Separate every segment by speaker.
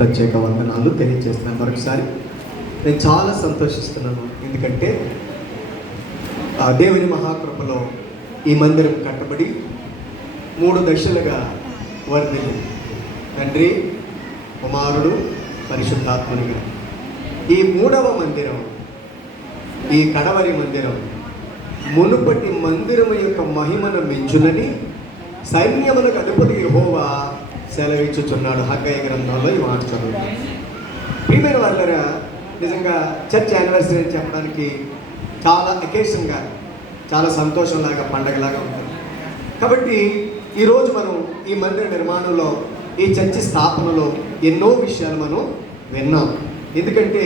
Speaker 1: ప్రత్యేక వందనాలు తెలియజేస్తున్నాను. మరొకసారి నేను చాలా సంతోషిస్తున్నాను. ఎందుకంటే ఆ దేవుని మహాకృపలో ఈ మందిరం కట్టబడి మూడు దశలుగా వర్ధిల్లి తండ్రి కుమారుడు పరిశుద్ధాత్మనిగా. ఈ మూడవ మందిరం ఈ కడవరి మందిరం మునుపటి మందిరం యొక్క మహిమను మించునని సైన్యములకు అధిపతి హోవా సెలవిచ్చుచున్నాడు. హగ్గయ్య గ్రంథంలో ఈ మాట చదువుతాం ప్రియమైన వాళ్ళరా నిజంగా చర్చ్ యానివర్సరీ అని చెప్పడానికి చాలా అకేషన్గా చాలా సంతోషంలాగా పండగలాగా ఉంటుంది. కాబట్టి ఈరోజు మనం ఈ మందిర నిర్మాణంలో ఈ చర్చి స్థాపనలో ఎన్నో విషయాలు మనం విన్నాం. ఎందుకంటే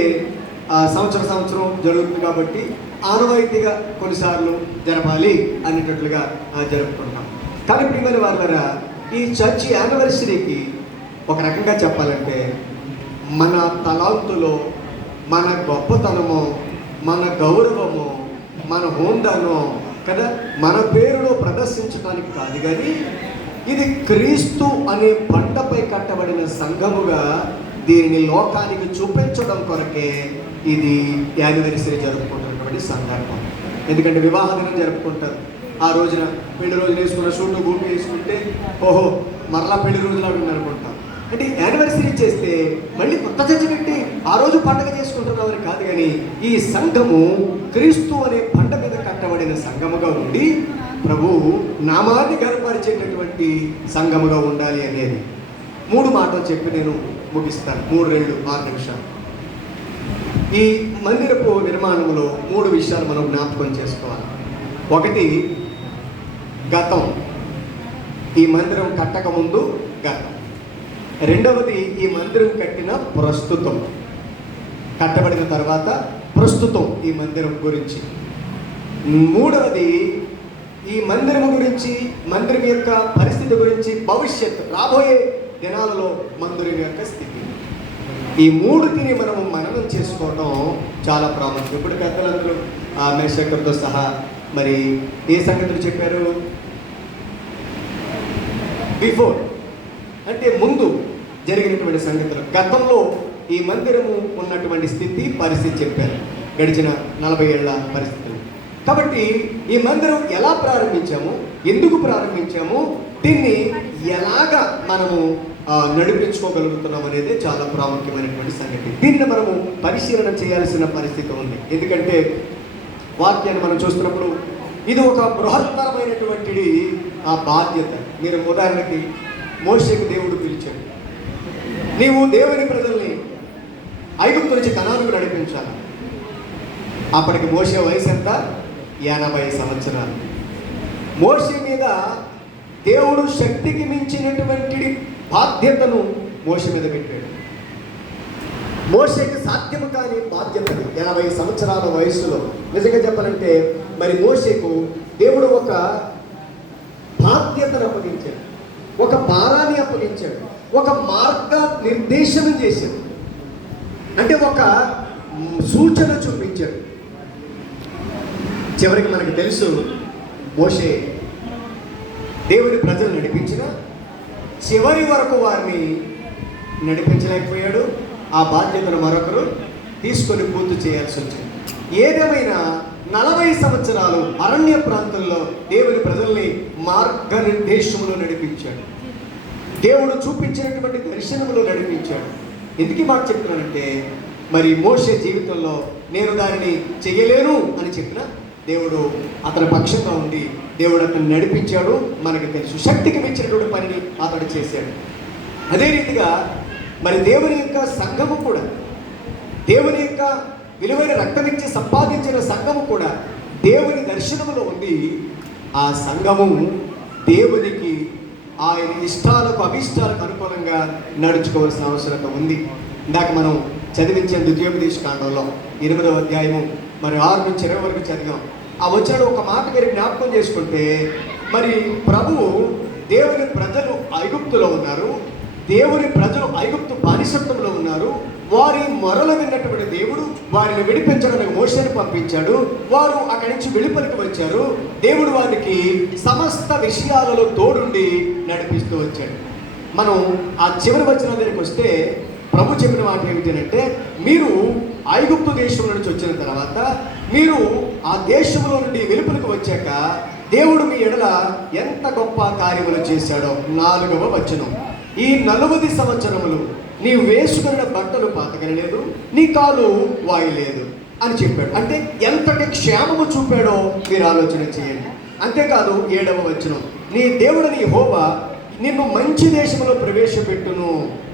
Speaker 1: ఆ, సంవత్సర సంవత్సరం జరుగుతుంది కాబట్టి ఆనవాయితీగా కొన్నిసార్లు జరపాలి అనేటట్లుగా జరుపుకుంటాం. కానీ ప్రియమైన వాళ్ళరా ఈ చర్చి యానివర్సరీకి ఒక రకంగా చెప్పాలంటే మన తలాంతులో మన గొప్పతనము మన గౌరవము మన హోందాను కదా మన పేరులో ప్రదర్శించడానికి కాదు కానీ ఇది క్రీస్తు అనే పంటపై కట్టబడిన సంఘముగా దీనిని లోకానికి చూపించడం కొరకే ఇది యానివర్సరీ జరుపుకుంటున్నటువంటి సందర్భం. ఎందుకంటే వివాహ దినం జరుపుకుంటారు. ఆ రోజున పెళ్ళి రోజున వేసుకున్న షూట్ బూట్లు వేసుకుంటే ఓహో మరలా పెళ్ళి రోజులా ఉంది అంటే యానివర్సరీ చేస్తే మళ్ళీ కొత్త చర్చ పెట్టి ఆ రోజు పండగ చేసుకుంటున్నామని కాదు కానీ ఈ సంఘము క్రీస్తు అనే పంట మీద కట్టబడిన సంఘముగా ఉండి ప్రభు నామాన్ని గనపరిచేటటువంటి సంఘముగా ఉండాలి అనేది. మూడు మాటలు చెప్పి నేను ముగిస్తాను. మూడు రెండు ఆరు నిమిషాలు. ఈ మందిరపు నిర్మాణంలో మూడు విషయాలు మనం జ్ఞాపకం చేసుకోవాలి. ఒకటి గతం. ఈ మందిరం కట్టక ముందు గతం. రెండవది ఈ మందిరం కట్టిన ప్రస్తుతం. కట్టబడిన తర్వాత ప్రస్తుతం ఈ మందిరం గురించి. మూడవది ఈ మందిరం గురించి మందిరం యొక్క పరిస్థితి గురించి భవిష్యత్ రాబోయే దినాలలో మందిరం యొక్క స్థితి. ఈ మూడుటిని మనము మననం చేసుకోవడం చాలా ప్రాముఖ్యం. ఇప్పుడు పెద్దలందరూ మేషకర్తో సహా మరి ఏ సంగతులు చెప్పారు? బిఫోర్ అంటే ముందు జరిగినటువంటి సంగతులు గతంలో ఈ మందిరము ఉన్నటువంటి స్థితి పరిస్థితి చెప్పారు. గడిచిన నలభై ఏళ్ళ పరిస్థితులు. కాబట్టి ఈ మందిరం ఎలా ప్రారంభించాము? ఎందుకు ప్రారంభించాము? దీన్ని ఎలాగా మనము నడిపించుకోగలుగుతున్నాం అనేది చాలా ప్రాముఖ్యమైనటువంటి సంగతి. దీన్ని మనము పరిశీలన చేయాల్సిన పరిస్థితి ఉంది. ఎందుకంటే వాక్యాన్ని మనం చూస్తున్నప్పుడు ఇది ఒక బృహత్తరమైనటువంటి ఆ బాధ్యత. మీరు ఉదాహరణకి మోషకి దేవుడు పిలిచాడు. నీవు దేవుని ప్రజల్ని ఐగుప్తు నుంచి కనాలకు నడిపించాలి. అప్పటికి మోసే వయసు ఎంత? ఎనభై సంవత్సరాలు. మోసే మీద దేవుడు శక్తికి మించినటువంటి బాధ్యతను మోస మీద పెట్టాడు. మోషేకి సాధ్యము కాని బాధ్యతలు ఎనభై సంవత్సరాల వయసులో. నిజంగా చెప్పాలంటే మరి మోషేకు దేవుడు ఒక బాధ్యతను అప్పగించాడు. ఒక భారాన్ని అప్పగించాడు. ఒక మార్గ నిర్దేశం చేశాడు. అంటే ఒక సూచన చూపించాడు. చివరికి మనకు తెలుసు మోషే దేవుని ప్రజలు నడిపించిన చివరి వరకు వారిని నడిపించలేకపోయాడు. ఆ బాధ్యతను మరొకరు తీసుకొని పూర్తి చేయాల్సి వచ్చింది. ఏదేమైనా నలభై సంవత్సరాలు అరణ్య ప్రాంతంలో దేవుని ప్రజల్ని మార్గనిర్దేశములో నడిపించాడు. దేవుడు చూపించినటువంటి దర్శనములో నడిపించాడు. ఎందుకు మాట చెప్తున్నానంటే మరి మోసే జీవితంలో నేను దానిని చెయ్యలేను అని చెప్పిన దేవుడు అతని పక్షంగా ఉండి దేవుడు అతను నడిపించాడు. మనకి తెలుసు. శక్తికి మించినటువంటి పనిని అతడు చేశాడు. అదే రీతిగా మరి దేవుని యొక్క సంఘము కూడా దేవుని యొక్క విలువైన రక్తమిచ్చి సంపాదించిన సంఘము కూడా దేవుని దర్శనములో ఉంది ఆ సంఘము దేవునికి ఆయన ఇష్టాలకు అభిష్టాలకు అనుకూలంగా నడుచుకోవాల్సిన అవసరం ఉంది. ఇందాక మనం చదివించిన ద్వితీయోపదేశ కాండంలో ఎనిమిదవ అధ్యాయము మరి ఆరు నుంచి ఇరవై వరకు చదివాం. ఆ వచ్చిన ఒక మాట మీరు జ్ఞాపకం చేసుకుంటే మరి ప్రభువు దేవుని ప్రజలు ఐగుప్తులో ఉన్నారు దేవుని ప్రజలు ఐగుప్తు బానిసత్వంలో ఉన్నారు వారి మొరలు విన్నటువంటి దేవుడు వారిని విడిపించడానికి మోషని పంపించాడు. వారు అక్కడి నుంచి వెలుపలికి వచ్చారు. దేవుడు వారికి సమస్త విషయాలలో తోడుండి నడిపిస్తూ వచ్చాడు. మనం ఆ చివరి వచ్చిన దగ్గరికి వస్తే ప్రభు చెప్పిన మాట ఏమిటంటే మీరు ఐగుప్తు దేశం నుంచి వచ్చిన తర్వాత మీరు ఆ దేశంలో నుండి వెలుపలకు వచ్చాక దేవుడు మీ ఎడల ఎంత గొప్ప కార్యములు చేశాడో నాలుగవ వచనం. ఈ నలువది సంవత్సరములు నీ వేసుకున్న బట్టలు పాతకనలేదు నీ కాలు వాయలేదు అని చెప్పాడు. అంటే ఎంతటి క్షేమము చూపాడో మీరు ఆలోచన చేయండి. అంతేకాదు ఏడవ వచనం నీ దేవుడని హోవా నిన్ను మంచి దేశంలో ప్రవేశపెట్టును.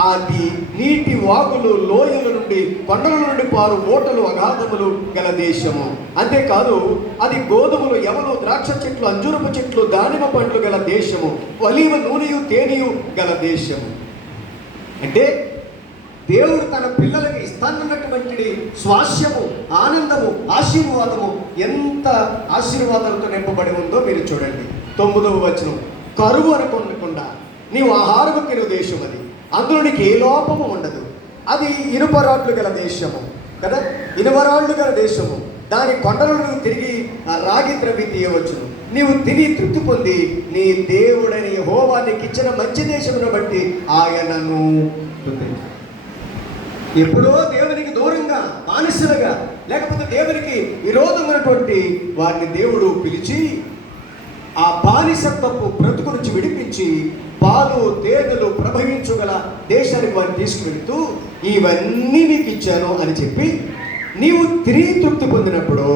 Speaker 1: అది నీటి వాగులు లోయల నుండి కొండల నుండి పారు ఓటలు అగాధములు గల దేశము. అంతేకాదు అది గోధుమలు ఎవలు ద్రాక్ష చెట్లు అంజూరపు చెట్లు దానిమ పండ్లు గల దేశము. ఒలివ నూనెయు తేనెయు గల దేశము. అంటే దేవుడు తన పిల్లలకి ఇస్తానన్నటువంటి స్వాస్యము ఆనందము ఆశీర్వాదము ఎంత ఆశీర్వాదాలతో నింపబడి ఉందో మీరు చూడండి. తొమ్మిదవ వచనం. కరువు అనుకోకుండా నీవు ఆహారము తిను దేశం అది. అందులో నీకు ఏ లోపము ఉండదు. అది ఇనుపరాళ్ళు గల దేశము కదా? ఇనుపరాళ్ళు గల దేశము. దాని కొండలను తిరిగి ఆ రాగి ద్రవి తీయవచ్చును. నీవు తిని తృప్తి పొంది నీ దేవుడని హోవా నీకు ఇచ్చిన మంచి దేశమును బట్టి ఆయనను ఎప్పుడో దేవునికి దూరంగా మానసులుగా లేకపోతే దేవునికి విరోధమైనటువంటి వారిని దేవుడు పిలిచి ఆ బానిసత్వపు బ్రతుకు నుంచి విడిపించి పాలు తేనెలు ప్రభవించగల దేశానికి వారిని తీసుకువెళుతూ ఇవన్నీ నీకు ఇచ్చాను అని చెప్పి నీవు తిరిగి తృప్తి పొందినప్పుడు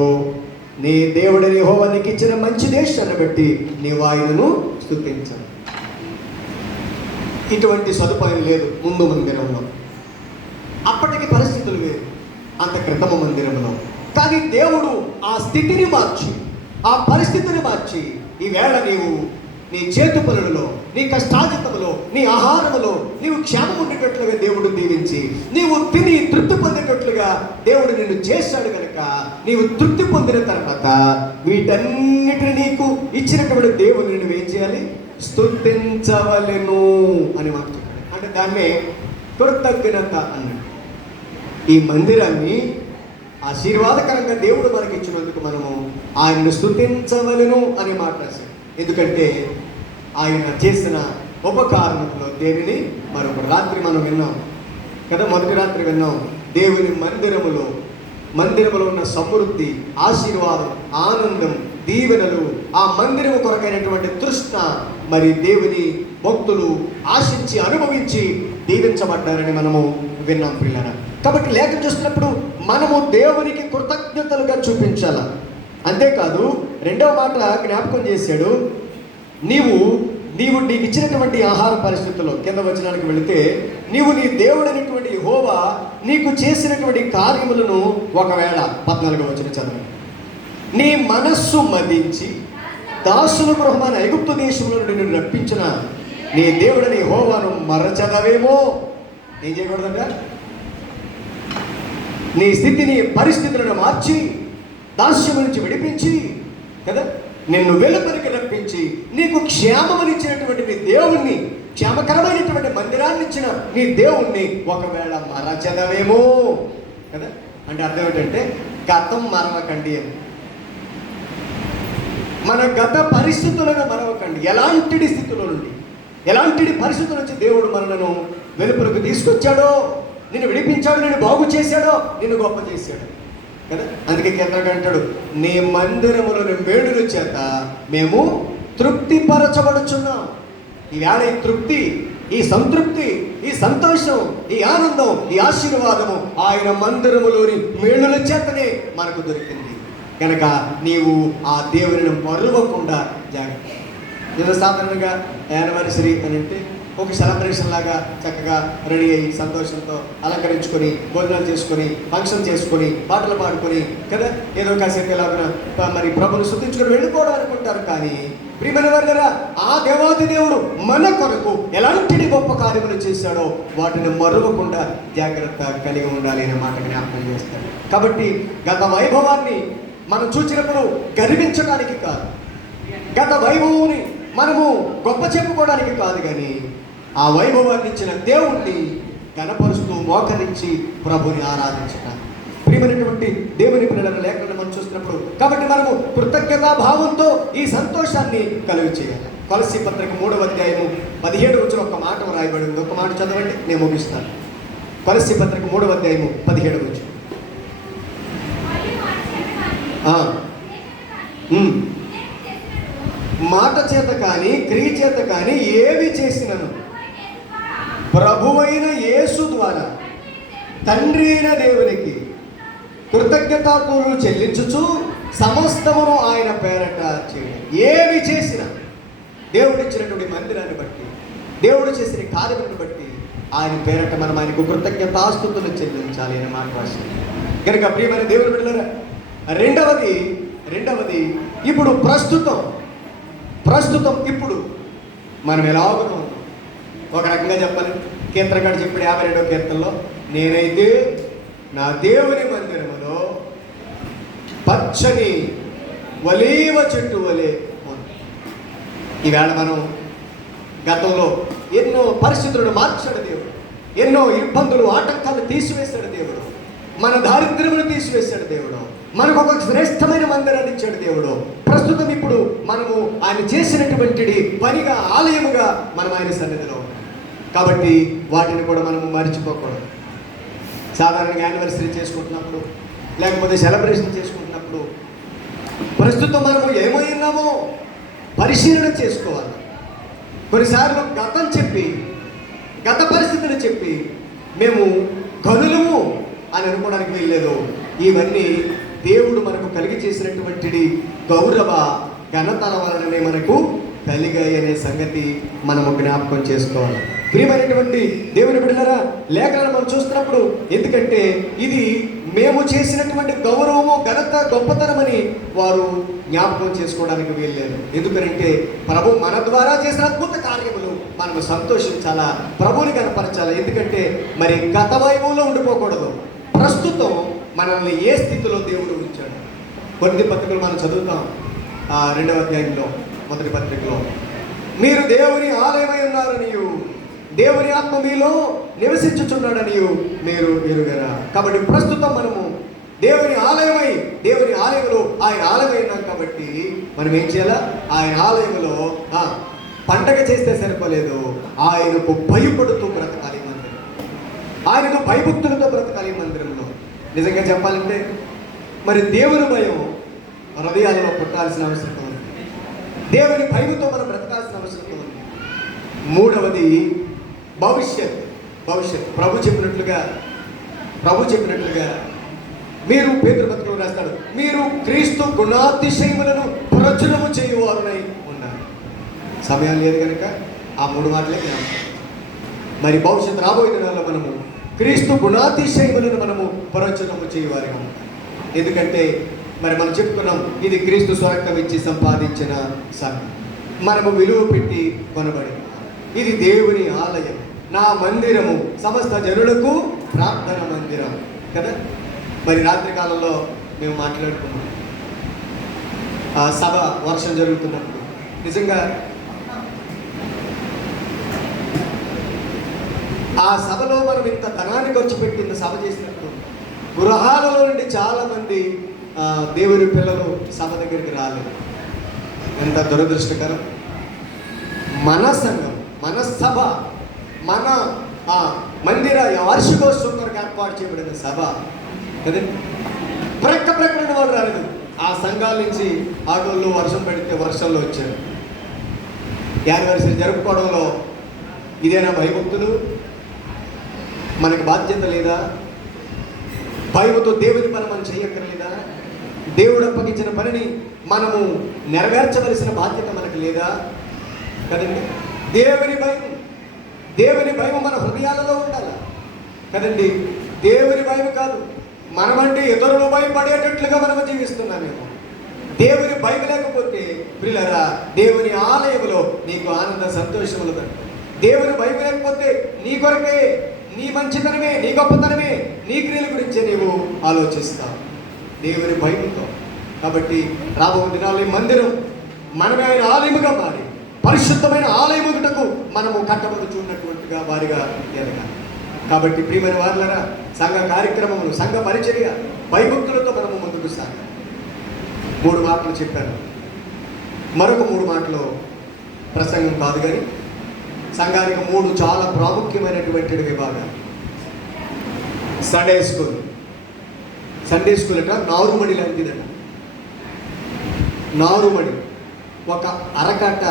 Speaker 1: నీ దేవుడని హోవ నీకు ఇచ్చిన మంచి దేశాన్ని బట్టి నీవు ఆయనను స్థుతించాలి ఇటువంటి సదుపాయం లేదు ముందు మందిరంలో. అప్పటికి పరిస్థితులు వేరు. అంత క్రితమ మందిరంలో. కానీ దేవుడు ఆ స్థితిని మార్చి ఆ పరిస్థితిని మార్చి ఈవేళ నీవు నీ చేతు పనులలో నీ కష్టాజితములో నీ ఆహారములో నీవు క్షేమం ఉండేటట్లుగా దేవుడు దీవించి నీవు తిని తృప్తి పొందేటట్లుగా దేవుడు నిన్ను చేశాడు కనుక నీవు తృప్తి పొందిన తర్వాత వీటన్నిటిని నీకు ఇచ్చినటువంటి దేవుని నువ్వు ఏం చేయాలి? స్థుతించవలను అని మాట అంటే దాన్నే కృతజ్ఞత అన్నాడు. ఈ మందిరాన్ని ఆశీర్వాదకరంగా దేవుడు మనకి ఇచ్చినందుకు మనము ఆయన్ను స్థుతించవలను అని మాట ఎందుకంటే ఆయన చేసిన ఉపకారణంలో దేనిని మరొక రాత్రి మనం విన్నాం కదా? మొదటి రాత్రి విన్నాం. దేవుని మందిరములో మందిరములో ఉన్న సమృద్ధి ఆశీర్వాదం ఆనందం దీవెనలు ఆ మందిరము కొరకైనటువంటి తృష్ణ మరి దేవుని భక్తులు ఆశించి అనుభవించి దీవించబడ్డారని మనము విన్నాం పిల్లల కాబట్టి లేఖ చూసినప్పుడు మనము దేవునికి కృతజ్ఞతలుగా చూపించాల. అంతేకాదు రెండవ మాట జ్ఞాపకం చేశాడు నీవు నీవు నీకు ఇచ్చినటువంటి ఆహార పరిస్థితుల్లో కింద వచనానికి వెళితే నీవు నీ దేవుడైనటువంటి హోవా నీకు చేసినటువంటి కార్యములను ఒకవేళ పద్నాలుగు వచ్చిన చదువు నీ మనస్సు మదించి దాసుల గృహమైన ఐగుప్తు దేశంలో నిన్ను రప్పించిన నీ దేవుడని హోవాను మరచదవేమో. ఏం చేయకూడదంట? నీ స్థితిని పరిస్థితులను మార్చి దాస్యం నుంచి విడిపించి కదా? నిన్ను వెలుపలికి రప్పించి నీకు క్షేమమనిచ్చినటువంటి నీ దేవుణ్ణి క్షేమకరమైనటువంటి మందిరాన్ని ఇచ్చిన నీ దేవుణ్ణి ఒకవేళ మరచదవేమో. కదా? అంటే అర్థం ఏంటంటే గతం మరవకండి అని. మన గత పరిస్థితులను మరవకండి. ఎలాంటి స్థితిలో నుండి? ఎలాంటి పరిస్థితుల నుంచి దేవుడు మనలను వెలుపలకు తీసుకొచ్చాడో? నిన్ను విడిపించాడు నిన్ను బాగు చేశాడో? నిన్ను గొప్ప చేశాడు. కదా? అందుకే కేంద్రంగా అంటాడు నీ మందిరములను వేడుల చేత మేము తృప్తిపరచబడుచున్నాం. ఈవేళ ఈ తృప్తి ఈ సంతృప్తి ఈ సంతోషం ఈ ఆనందం ఈ ఆశీర్వాదము ఆయన మందిరములోని మేళ్ళుల చేతనే మనకు దొరికింది. కనుక నీవు ఆ దేవుని మరువకుండా జాగ్రత్త. ఏదో సాధారణంగా యానివర్సరీ అని అంటే ఒక సెలబ్రేషన్ లాగా చక్కగా రెడీ అయ్యి సంతోషంతో అలంకరించుకొని భోజనాలు చేసుకొని ఫంక్షన్ చేసుకొని పాటలు పాడుకొని కదా? ఏదో కాసేపు ఎలాగ మరి ప్రభుని శుద్ధించుకొని వెళ్ళిపోవడం అనుకుంటారు కానీ ప్రియమైన వర్గరా ఆ దేవాది దేవుడు మన కొరకు ఎలాంటి గొప్ప కార్యములు చేశాడో వాటిని మరువకుండా జాగ్రత్త కలిగి ఉండాలి అనే మాట జ్ఞాపకం చేస్తాడు. కాబట్టి గత వైభవాన్ని మనం చూసినప్పుడు గర్వించడానికి కాదు. గత వైభవాన్ని మనము గొప్ప చెప్పుకోవడానికి కాదు కానీ ఆ వైభవాన్ని ఇచ్చిన దేవుణ్ణి కనపరుస్తూ మోకరించి ప్రభుని ఆరాధించడానికి ప్రియమైనటువంటి దేవుడు పిల్లల లేఖలను మనం చూస్తున్నప్పుడు కాబట్టి మనము కృతజ్ఞతా భావంతో ఈ సంతోషాన్ని కలుగు చేయాలి కొలసి పత్రిక మూడవ అధ్యాయము పదిహేడు వచ్చిన ఒక మాట రాయబడి ఉంది. ఒక మాట చదవండి నేను ముగిస్తాను. కొలసి పత్రిక మూడవ అధ్యాయము పదిహేడు వచ్చు మాట చేత కానీ క్రియ చేత కానీ ఏవి చేసినను? ప్రభువైన యేసు ద్వారా. తండ్రి అయిన దేవునికి కృతజ్ఞతాపూర్వం చెల్లించుచు సమస్తమును ఆయన పేరట చేయడం. ఏమి చేసినా దేవుడు ఇచ్చినటువంటి మందిరాన్ని బట్టి దేవుడు చేసిన కార్యములను బట్టి ఆయన పేరట మనం ఆయనకు కృతజ్ఞతాస్తుతులు చెల్లించాలి అని మాట రాసింది కనుక ప్రియమైన దేవుడు బిడ్డలారా రెండవది రెండవది ఇప్పుడు ప్రస్తుతం ప్రస్తుతం ఇప్పుడు మనం ఎలాగునో ఒక రకంగా చెప్పాలి. కీర్తనగాడు చెప్పాడు యాభై రెండో కీర్తనలో నేనైతే నా దేవుని పచ్చని వలీవ చెట్టు వలే ఉంది. ఈవేళ మనం గతంలో ఎన్నో పరిస్థితులను మార్చాడు దేవుడు. ఎన్నో ఇబ్బందులు ఆటంకాలు తీసివేశాడు దేవుడు. మన దారిద్ర్యమును తీసివేశాడు దేవుడు. మనకు ఒక శ్రేష్టమైన మందిరాన్ని ఇచ్చాడు దేవుడు. ప్రస్తుతం ఇప్పుడు మనము ఆయన చేసినటువంటి పనిగా ఆలయముగా మనం ఆయన సన్నిధిలో కాబట్టి వాటిని కూడా మనము మర్చిపోకూడదు. సాధారణంగా యానివర్సరీ చేసుకుంటున్నప్పుడు లేకపోతే సెలబ్రేషన్ చేసుకుంటున్నప్పుడు ప్రస్తుతం మనము ఏమై ఉన్నామో పరిశీలన చేసుకోవాలి. కొన్నిసార్లు గతం చెప్పి గత పరిస్థితులు చెప్పి మేము కనులము అని అనుకోవడానికి వీల్లేదు. ఇవన్నీ దేవుడు మనకు కలిగి చేసినటువంటి గౌరవ ఘనతల వలననే మనకు కలిగాయి అనే సంగతి మనము జ్ఞాపకం చేసుకోవాలి. ప్రియమైనటువంటి దేవుని బిడ్డలరా లేఖలను మనం చూస్తున్నప్పుడు ఎందుకంటే ఇది మేము చేసినటువంటి గౌరవము ఘనత గొప్పతనమని వారు జ్ఞాపకం చేసుకోవడానికి వీల్లేదు. ఎందుకంటే ప్రభు మన ద్వారా చేసిన అద్భుత కార్యములు మనం సంతోషించాలా ప్రభుని కనపరచాలా ఎందుకంటే మరి గత వైభవంలో ఉండిపోకూడదు. ప్రస్తుతం మనల్ని ఏ స్థితిలో దేవుడు ఉంచాడు? కొన్ని పత్రికలు మనం చదువుతాం. ఆ రెండవ అధ్యాయంలో మొదటి పత్రికలో. మీరు దేవుని ఆలయమై ఉన్నారని దేవుని ఆత్మ మీలో నివసించుచున్నాడని మీరు ఎరుగరా కాబట్టి ప్రస్తుతం మనము దేవుని ఆలయమై దేవుని ఆలయంలో ఆయన ఆలయం కాబట్టి మనం ఏం చేయాలా? ఆయన ఆలయంలో పండగ చేస్తే సరిపోలేదు. ఆయనకు భయపడుతూ బ్రతకాలి మందిరం. ఆయనకు భయభక్తులతో బ్రతకాలి మందిరంలో. నిజంగా చెప్పాలంటే మరి దేవుని భయం హృదయాలలో పుట్టాల్సిన అవసరం ఉంది. దేవుని భయముతో మనం బ్రతకాల్సిన అవసరం ఉంది. మూడవది భవిష్యత్ భవిష్యత్. ప్రభు చెప్పినట్లుగా ప్రభు చెప్పినట్లుగా మీరు పేదల పత్రికలు రాస్తాడు మీరు క్రీస్తు గుణాతిశయములను ప్రచురము చేయువారునై ఉన్నారు. సమయం లేదు కనుక ఆ మూడు మాటలే మరి భవిష్యత్ రాబోయే దినాల్లో మనము క్రీస్తు గుణాతిశయములను మనము ప్రవచనము చేయవారిగా ఉంటాం ఎందుకంటే మరి మనం చెప్పుకున్నాం ఇది క్రీస్తు స్వరక్తం ఇచ్చి సంపాదించిన సమయం మనము విలువ పెట్టి కొనబడి ఇది దేవుని ఆలయం. నా మందిరము. సమస్త జనులకు ప్రార్థన మందిరం. కదా? మరి రాత్రి కాలంలో మేము మాట్లాడుకున్నాం. ఆ సభ వర్షం జరుగుతున్నప్పుడు. నిజంగా ఆ సభలో మనం ఇంత ధనాన్ని ఖర్చు పెట్టి ఇంత సభ చేసినప్పుడు గృహాలలో నుండి చాలా మంది దేవుని పిల్లలు సభ దగ్గరికి రాలేదు. ఎంత దురదృష్టకరం. మన సంఘం మన సభ మన ఆ, మందిర వార్షికోత్సవం ఏర్పాటు చేయబడిన సభ. కదండి ప్రక్క ప్రకటన వాళ్ళు రాలేదు. ఆ సంఘాల నుంచి ఆటోల్లో వర్షం పడితే వర్షంలో వచ్చారు. యానివర్సరీ జరుపుకోవడంలో ఇదేనా భయభక్తులు? మనకి బాధ్యత లేదా? భయముతో దేవుని పని మనం చేయక్కర్లేదా? దేవుడు అప్పగించిన పనిని మనము నెరవేర్చవలసిన బాధ్యత మనకు లేదా? కదండి? దేవుని భయం. దేవుని భయం మన హృదయాలలో ఉండాలి. కదండి? దేవుని భయం కాదు. మనమంటే ఇతరులు భయపడేటట్లుగా మనము జీవిస్తున్నామేమో దేవుని భయం లేకపోతే పిల్లరా దేవుని ఆలయంలో నీకు ఆనంద సంతోషములు దేవుని భయం లేకపోతే నీ కొరకే నీ మంచితనమే నీ గొప్పతనమే నీ క్రియల గురించే నీవు ఆలోచిస్తావు. దేవుని భయంతో. కాబట్టి రాబో దినాల్లో మందిరం మనమే ఆయన ఆలయముగా మారి పరిశుద్ధమైన ఆలయముటకు మనము కట్టబడుచున్నటువంటిగా వారిగా ఎదగాలి కాబట్టి ప్రియమైన వారులరా సంఘ కార్యక్రమములు సంఘ పరిచర్య భయభక్తులతో మనము ముందుకు సాగాలి. మూడు మాటలు చెప్పాను. మరొక మూడు మాటలు ప్రసంగం కాదు కానీ సంఘానికి మూడు చాలా ప్రాముఖ్యమైనటువంటి విభాగాలు. సండే స్కూల్ సండే స్కూల్ అట నారుమడి లాంటిదట. నారుమడి ఒక అరకట్ట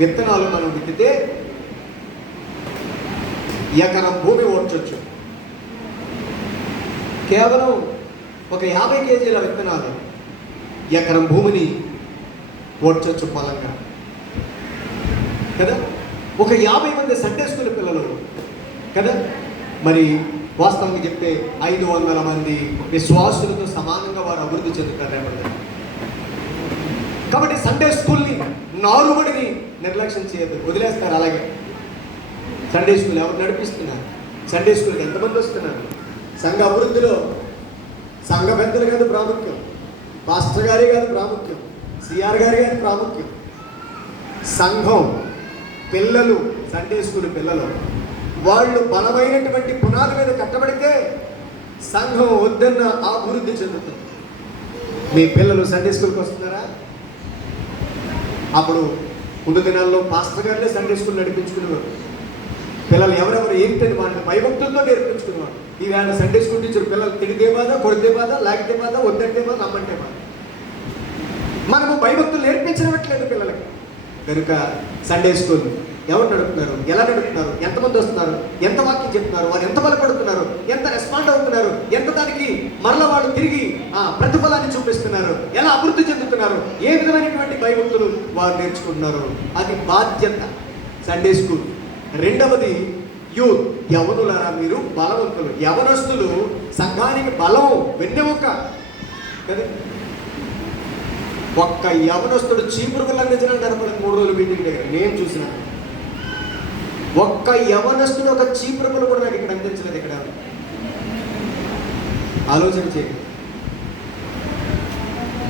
Speaker 1: విత్తనాలు మనం విత్తితే ఎకరం భూమి ఓడ్చొచ్చు. కేవలం ఒక యాభై కేజీల విత్తనాలు ఎకరం భూమిని ఓడ్చొచ్చు పొలంగా కదా? ఒక యాభై మంది సండే స్కూల్ పిల్లలు. కదా? మరి వాస్తవంగా చెప్తే ఐదు వందల మంది విశ్వాసులతో సమానంగా వారు అభివృద్ధి చెందుతారు కాబట్టి సండే స్కూల్ని నాలుగుడిని నిర్లక్ష్యం చేయదు వదిలేస్తారు అలాగే. సండే స్కూల్ ఎవరు నడిపిస్తున్నారు? సండే స్కూల్కి ఎంతమంది వస్తున్నారు? సంఘ అభివృద్ధిలో సంఘ పెద్దలు కాదు ప్రాముఖ్యం. పాస్టర్ గారే కాదు ప్రాముఖ్యం. సిఆర్ గారి కాదు ప్రాముఖ్యం. సంఘం పిల్లలు సండే స్కూల్ పిల్లలు వాళ్ళు బలమైనటువంటి పునాది మీద కట్టబడితే సంఘం వద్దన్న అభివృద్ధి చెందుతుంది. మీ పిల్లలు సండే స్కూల్కి వస్తున్నారా? అప్పుడు ముందు దినాల్లో మాస్టర్ గారులే సండే స్కూల్ నడిపించుకునేవారు. పిల్లలు ఎవరెవరు ఏంటని వాళ్ళని భయభక్తులతో నేర్పించుకునేవారు. ఈవేళ సండే స్కూల్ టీచర్ పిల్లలు తిడితే బాధ కొడితే బాధ లాగితే బాధ వద్దంటే బాధ నమ్మంటే బాధ. మనము భయభక్తులు నేర్పించనట్లేదు పిల్లలకి. కనుక సండే స్కూల్ ఎవరు నడుపుతున్నారు? ఎలా నడుపుతున్నారు? ఎంతమంది వస్తున్నారు? ఎంత వాక్యం చెప్తున్నారు? వారు ఎంత బలపడుతున్నారు? ఎంత రెస్పాండ్ అవుతున్నారు? ఎంత దానికి మరల వాళ్ళు తిరిగి ఆ ప్రతిఫలాన్ని చూపిస్తున్నారు? ఎలా అభివృద్ధి చెందుతున్నారు? ఏ విధమైనటువంటి భయభక్తులు వారు నేర్చుకుంటున్నారు? అది బాధ్యత. సండే స్కూల్ రెండవది యూత్. యవనులరా మీరు బలవంతులు. యవనస్తులు సంఘానికి బలం వెన్నెముక. కదా? ఒక్క యవనస్తుడు చీపురుకుల నిజం కనపడదు మూడు రోజులు మీటింగ్ దగ్గర. నేను చూసినాను ఒక్క యవనస్తుని ఒక చీపురుకులు కూడా నాకు ఇక్కడ అందించలేదు ఇక్కడ. ఆలోచన చేయండి.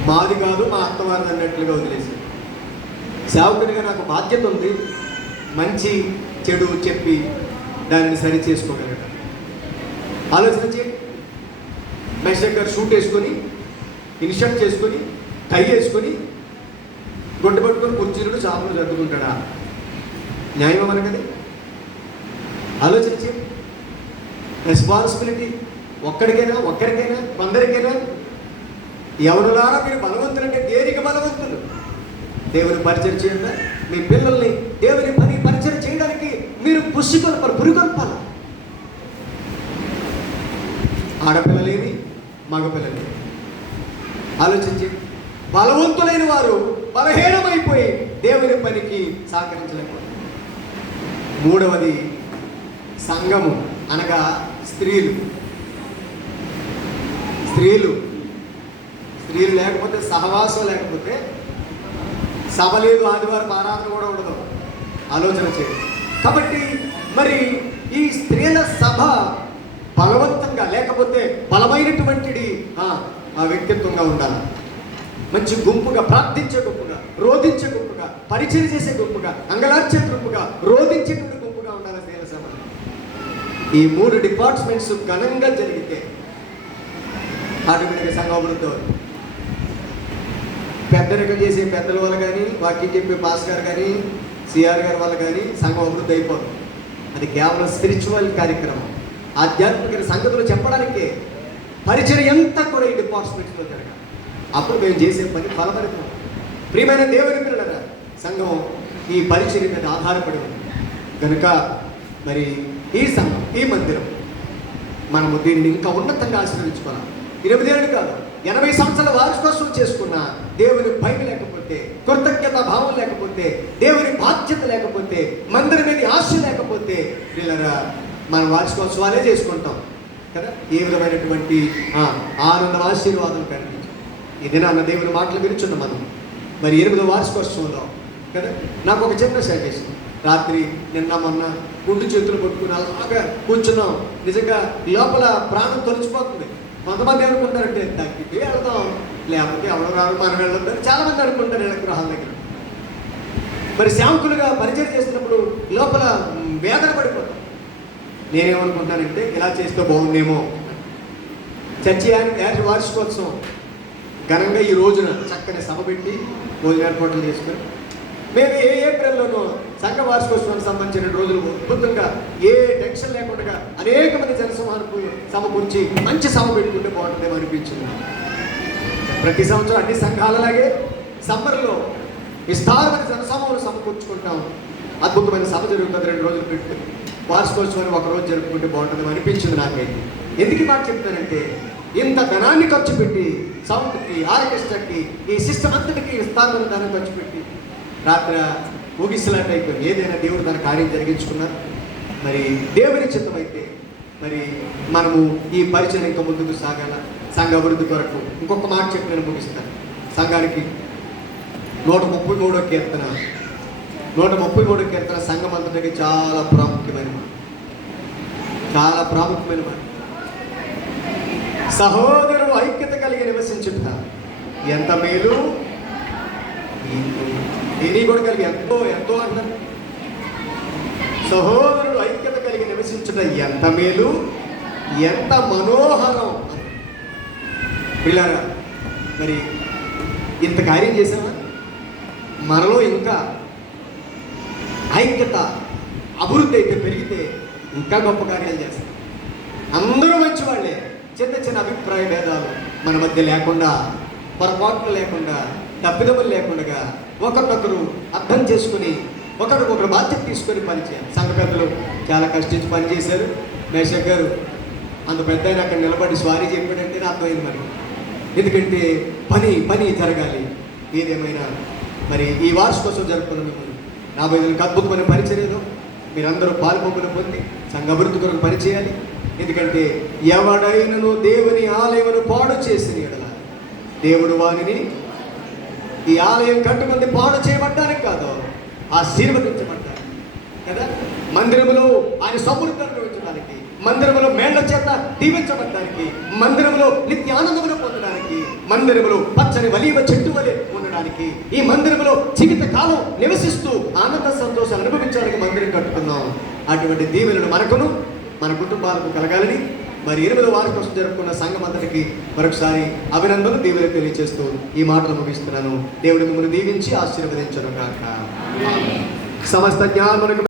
Speaker 1: మాది కాదు మా అత్తవారిది అన్నట్లుగా వదిలేసి. సేవకునిగా నాకు బాధ్యత ఉంది. మంచి చెడు చెప్పి దానిని సరి చేసుకోగలగడం ఆలోచన చేయండి. మెషర్ గారు షూట్ వేసుకొని ఇన్షర్ట్ చేసుకొని టై వేసుకొని గొడ్డు పట్టుకొని కుర్చీలు చాపలు జరుపుకుంటాడా న్యాయం అవ్వాలి కదా ఆలోచించి. రెస్పాన్సిబిలిటీ ఒక్కడికైనా ఒక్కరికైనా కొందరికైనా. ఎవరులారా మీరు బలవంతులంటే దేనికి బలవంతులు? దేవుని పరిచయం చేయండి. మీ పిల్లల్ని దేవుని పని పరిచయం చేయడానికి మీరు పుష్టి కొలపాలి పురికొల్పాలి. ఆడపిల్లలేమి మగపిల్లలేమి. ఆలోచించి. బలవంతులైన వారు బలహీనమైపోయి దేవుని పనికి సహకరించలేకపోతారు మూడవది సంఘము అనగా స్త్రీలు. స్త్రీలు. స్త్రీలు లేకపోతే సహవాసం లేకపోతే సభ లేదు ఆదివారం ఆరాధన కూడా ఉండదు. ఆలోచన చేయండి. కాబట్టి మరి ఈ స్త్రీల సభ బలవంతంగా లేకపోతే బలమైనటువంటిది ఆ, వ్యక్తిత్వంగా ఉండాలి. మంచి గుంపుగా ప్రార్థించే గుంపుగా రోధించే గుంపుగా పరిచయం చేసే గుంపుగా అంగలార్చే గుంపుగా రోధించేటువంటి గుంపుగా ఉండాలి స్త్రీల సభ ఈ మూడు డిపార్ట్మెంట్స్ ఘనంగా జరిగితే ఆటోమేటిక్గా సంఘాభివృద్ధి అవుతుంది. పెద్దరికం చేసే పెద్దల వల్ల కానీ వాక్యం చెప్పే పాస్ గారు కానీ సిఆర్ గారి వల్ల కానీ సంఘం అభివృద్ధి అయిపోతుంది. అది కేవలం స్పిరిచువల్ కార్యక్రమం. ఆధ్యాత్మిక సంగతులు చెప్పడానికే పరిచయం ఎంత కూడా ఈ డిపార్ట్మెంట్స్లో జరగాలి. అప్పుడు మేము చేసే పని ఫలపరితం ప్రియమైన దేవుని పిల్లల సంఘం ఈ పరిచయం మీద ఆధారపడి ఉంది. కనుక మరి ఈ సంఘం ఈ మందిరం మనము దీన్ని ఇంకా ఉన్నతంగా ఆశీర్వదించుకోవాలి. ఎనిమిదేళ్ళు కాదు ఎనభై సంవత్సరాల వార్షికోత్సవం చేసుకున్న దేవుని భయం లేకపోతే కృతజ్ఞత భావం లేకపోతే దేవుని బాధ్యత లేకపోతే మందిరం మీద ఆశ లేకపోతే వీళ్ళరా మనం వార్షికోత్సవాలే చేసుకుంటాం. కదా? ఏ విధమైనటువంటి ఆనంద ఆశీర్వాదం కనిపించాం ఈ దినాన్న దేవుని మాటలు విరుచున్న మనం మరి ఎనిమిదో వార్షికోత్సవంలో కదా? నాకు ఒక చిన్న సజెషన్ రాత్రి నిన్న మొన్న గుండు చేతులు పట్టుకుని అలాగా కూర్చున్నాం. నిజంగా లోపల ప్రాణం తొలిచిపోతుంది కొంతమంది అనుకుంటారంటే తగ్గితే వెళ్దాం. లేకపోతే ఎవరు రారు మనం వెళ్ళొద్దు చాలా మంది అనుకుంటారు ఇళ్ళ దగ్గర. మరి శాంకులుగా పరిచయం చేసినప్పుడు లోపల వేదన పడిపోతాం. నేనేమనుకుంటానంటే ఇలా చేస్తే బాగుందేమో చర్చి యాటి వార్షికోత్సవం. ఘనంగా ఈ రోజున చక్కని సభ పెట్టి భోజన ఏర్పాట్లు చేసుకొని మేము ఏ ఏప్రిల్లోనూ సంఘ వార్షికోత్సవానికి సంబంధించిన రోజులు అద్భుతంగా ఏ టెన్షన్ లేకుండా అనేక మంది జనసమూహానికి సమకూర్చి మంచి సమ పెట్టుకుంటే బాగుంటుందేమో అనిపించింది. ప్రతి సంవత్సరం అన్ని సంఘాలలాగే సమ్మర్లో విస్తారమైన జనసమూహాలు సమకూర్చుకుంటాం. అద్భుతమైన సభ జరుగుతుంది రెండు రోజులు పెట్టి వార్షికోత్సవాన్ని ఒక రోజు జరుపుకుంటే బాగుంటుంది అనిపించింది నాకైతే. ఎందుకు మాట చెప్తానంటే ఇంత ధనాన్ని ఖర్చు పెట్టి సౌండ్కి ఆర్కెస్ట్రాకి ఈ సిస్టమ్ అంతటికి విస్తారమైన ధనం ఖర్చు పెట్టి రాత్రి ముగిసినట్టు అయిపోయింది ఏదైనా దేవుడు తన కార్యం జరిగించుకున్నారు. మరి దేవుని చిత్తమైతే మరి మనము ఈ పరిచయం ఇంకా ముందుకు సాగాల. సంఘ అభివృద్ధి కొరకు ఇంకొక మాట చెప్పి నేను ముగిస్తాను. సంఘానికి నూట ముప్పై మూడో కీర్తన. నూట ముప్పై మూడో కీర్తన సంఘం అంతటికి చాలా ప్రాముఖ్యమైన మాట. చాలా ప్రాముఖ్యమైన మాట. సహోదరు ఐక్యత కలిగి నివసించుట. ఎంత మేలు? దీని కూడా కలిగి ఎంతో ఎంతో అంటారు సహోదరుడు ఐక్యత కలిగి నివసించడం ఎంత మేలు ఎంత మనోహరం. పిల్లరా మరి ఇంత కార్యం చేశామా మనలో ఇంకా ఐక్యత అభివృద్ధి అయితే పెరిగితే ఇంకా గొప్ప కార్యాలు చేస్తాం. అందరూ మంచి వాళ్ళే చిన్న చిన్న అభిప్రాయ భేదాలు మన మధ్య లేకుండా పొరపాట్లు లేకుండా తప్పిదములు లేకుండా ఒకరినొకరు అర్థం చేసుకుని ఒకరికొకరు బాధ్యత తీసుకొని పనిచేయాలి. సంఘ పెద్దలు చాలా కష్టించి పనిచేశారు. మేషక్ గారు అంత పెద్ద ఆయన అక్కడ నిలబడి స్వారీ చెప్పాడంటేనే అర్థమైంది మరి. ఎందుకంటే పని పని జరగాలి. ఏదేమైనా మరి ఈ వార్షికోత్సవం జరుపుకున్న మిమ్మల్ని యాభై ఐదులకు అద్భుతమైన పరిచర్యలో మీరందరూ పాల్పొంపులు పొంది సంఘ అభివృద్ధి కొరకు పనిచేయాలి. ఎందుకంటే ఎవడైనను దేవుని ఆలయమును పాడు చేసిన ఎడల దేవుడు వారిని ఈ ఆలయం కట్టుకుంది పాడు చేయబడ్డానికి కాదు ఆశీర్వదించబడ్డానికి. కదా? మందిరములో ఆయన సమృద్ధి అనుభవించడానికి మందిరములో మేళ్ళ చేత దీవించబడ్డానికి మందిరములో నిత్య ఆనందములు పొందడానికి మందిరములో పచ్చని వలీవ చెట్టు వలె ఉండడానికి ఈ మందిరములో జీవిత కాలం నివసిస్తూ ఆనంద సంతోషాలు అనుభవించడానికి మందిరం కట్టుకున్నాం. అటువంటి దీవెనలు మనకును మన కుటుంబాలకు కలగాలని మరి ఎనిమిదో వారి కోసం జరుపుకున్న సంఘం అంతటికి మరొకసారి అభినందనలు దీవెనలు తెలియజేస్తూ ఈ మాటలు ముగిస్తున్నాను. దేవుడు మిమ్మల్ని దీవించి ఆశీర్వదించను కాక సమస్త జ్ఞానమునకు